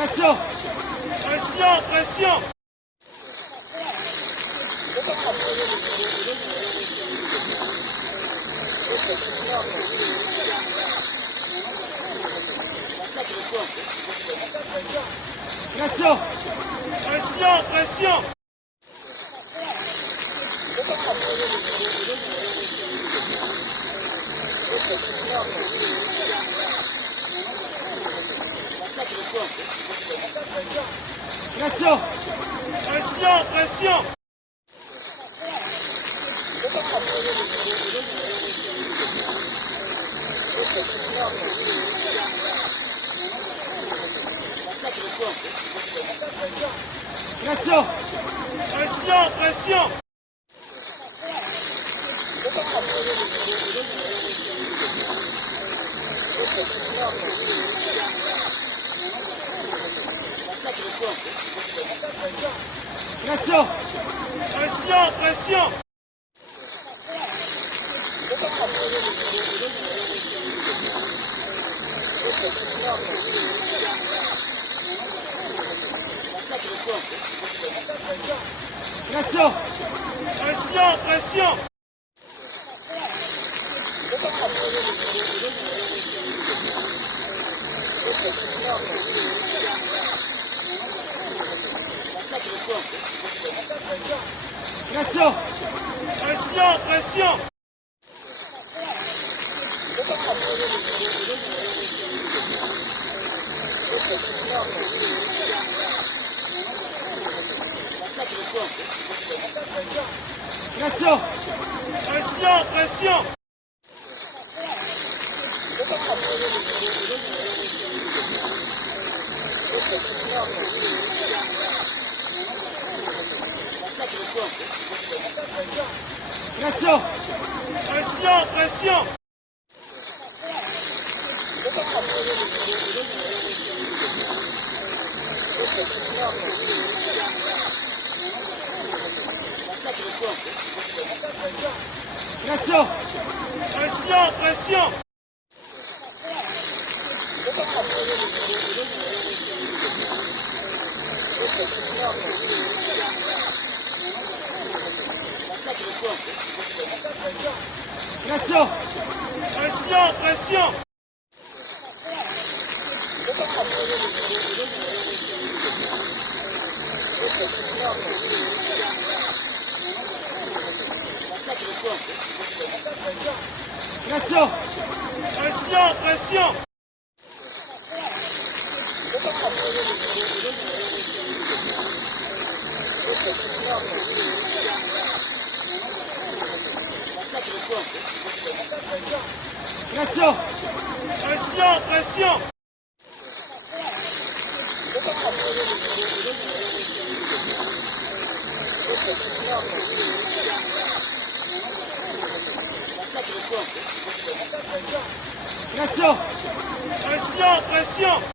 Pression! Pression, pression! Pression! Pression, pression! Pression! Pression, pression! Pression! Pression, pression! Pression! Pression, pression! Pression! Pression, pression! Pression! Pression, pression! Pression! Pression, pression! Pression! Pression, pression! Pression! Pression, pression! Pression! Pression, pression! Pression! Pression, pression! Pression! Pression, pression! Pression! Pression, pression!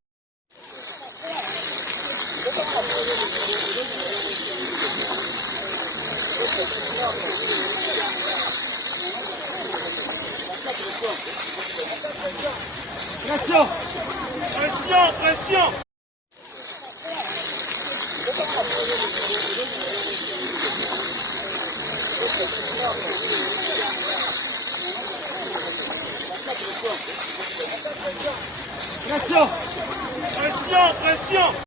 Pression! Pression, pression! Pression! Pression, pression!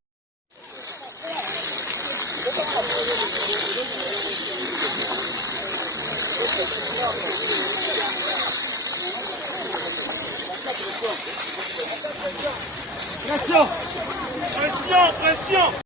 Pression! Pression, pression!